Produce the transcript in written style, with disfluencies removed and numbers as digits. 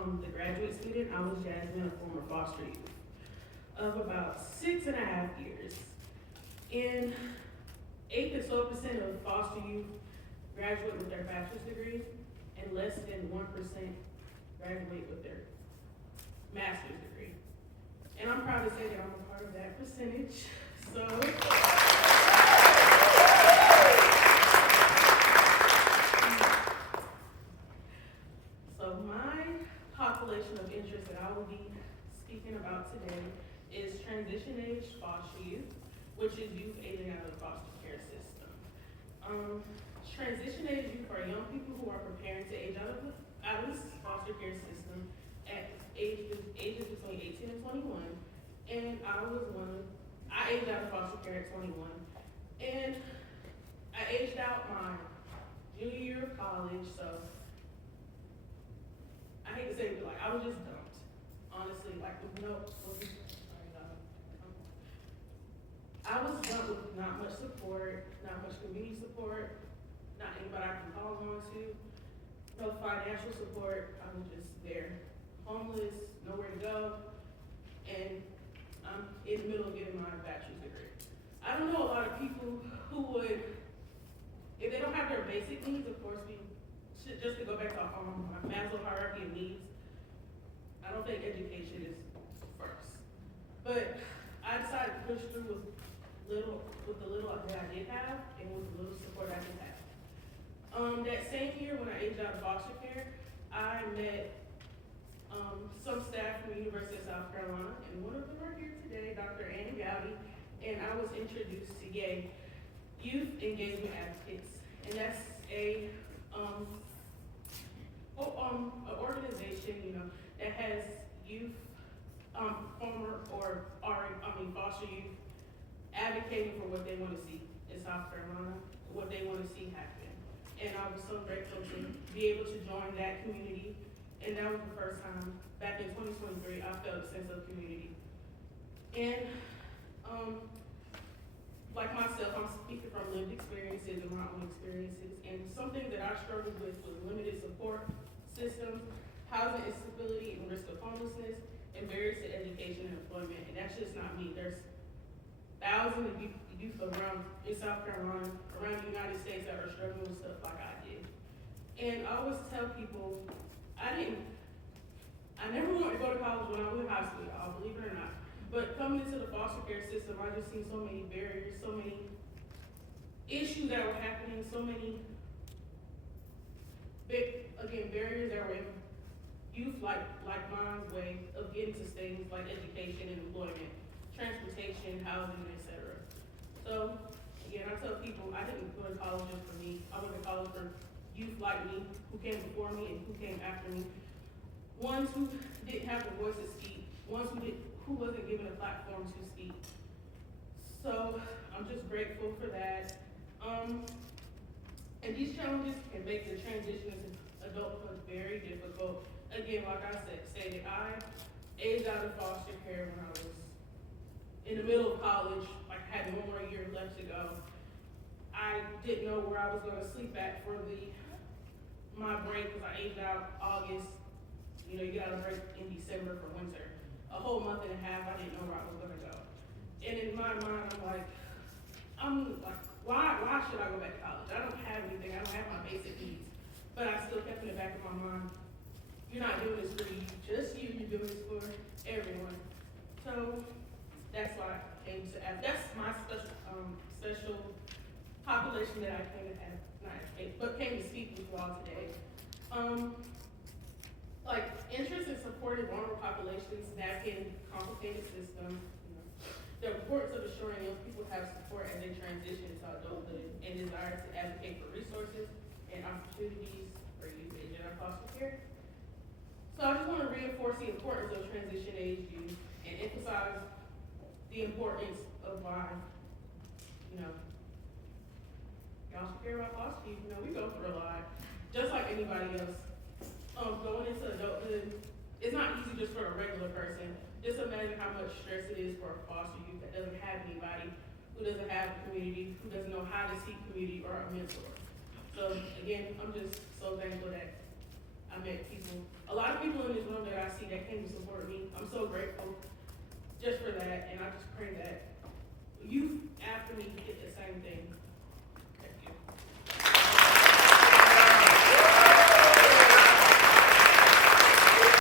the graduate student. I was Jasmine, a former foster youth of about 6.5 years. And 8 to 12% of foster youth graduate with their bachelor's degree, and less than 1% graduate with their master's degree. And I'm proud to say that I'm a part of that percentage. So my population of interest that I will be speaking about today is transition age foster youth, which is youth aging out of the foster care system. Transition age youth are young people who are preparing to age out of the foster care system at ages between 18 and 21. And I aged out of foster care at 21. And I aged out my junior year of college, so I hate to say it, but like I was just dumped. Honestly, like with I was dumped with not much support, not much community support, not anybody I can call on to, no financial support. I was just there, homeless, nowhere to go, and I'm in the middle of getting my bachelor's degree. I don't know a lot of people who would, if they don't have their basic needs, of course, just to go back to my Maslow hierarchy of needs, I don't think education is first. But I decided to push through with the little that I did have, and with the little support I did have. That same year when I aged out of foster care, I met some staff from the University of South Carolina, and one of them are here today, Dr. Annie Gowdy, and I was introduced to YEA, Youth Engagement Advocates, and that's an organization, that has youth, foster youth advocating for what they want to see in South Carolina, what they want to see happen. And I was so grateful to be able to join that community. And that was the first time, back in 2023, I felt a sense of community. And like myself, I'm speaking from lived experiences and my own experiences. And something that I struggled with was limited support systems, housing instability and risk of homelessness, and barriers to education and employment. And that's just not me. There's thousands of youth around in South Carolina, around the United States that are struggling with stuff like I did. And I always tell people, I never wanted to go to college when I was in high school, y'all, believe it or not. But coming into the foster care system, I just seen so many barriers, so many issues that were happening, so many barriers that were in youth like mine's way of getting to things like education and employment, transportation, housing, etc. So again, I tell people I didn't go to college just for me. I went to college for youth like me, who came before me and who came after me. Ones who didn't have the voice to speak, ones who wasn't given a platform to speak. So I'm just grateful for that. And these challenges can make the transition into adulthood very difficult. Again, like I stated, I aged out of foster care when I was in the middle of college, like had 1 more year left to go. I didn't know where I was going to sleep at for my break, because I aged out August. You get out of break in December for winter. A whole month and a half, I didn't know where I was going to go. And in my mind, I'm like, why should I go back to college? I don't have anything. I don't have my basic needs. But I still kept in the back of my mind, you're not doing this for you, just you. You're doing this for everyone. So that's why I came to that's my special population that I came to have, but came to speak with you all today. Interest in supporting vulnerable populations, navigating complicated systems, the importance of assuring young people have support as they transition into adulthood, and desire to advocate for resources and opportunities for youth aged out of foster care. So I just want to reinforce the importance of transition age youth and emphasize the importance of why, y'all should care about foster youth. We go through a lot, just like anybody else. Going into adulthood, it's not easy just for a regular person. Just imagine how much stress it is for a foster youth that doesn't have anybody, who doesn't have a community, who doesn't know how to seek community or a mentor. So again, I'm just so thankful that I met people, a lot of people in this room that I see that came to support me. I'm so grateful just for that, and I just pray that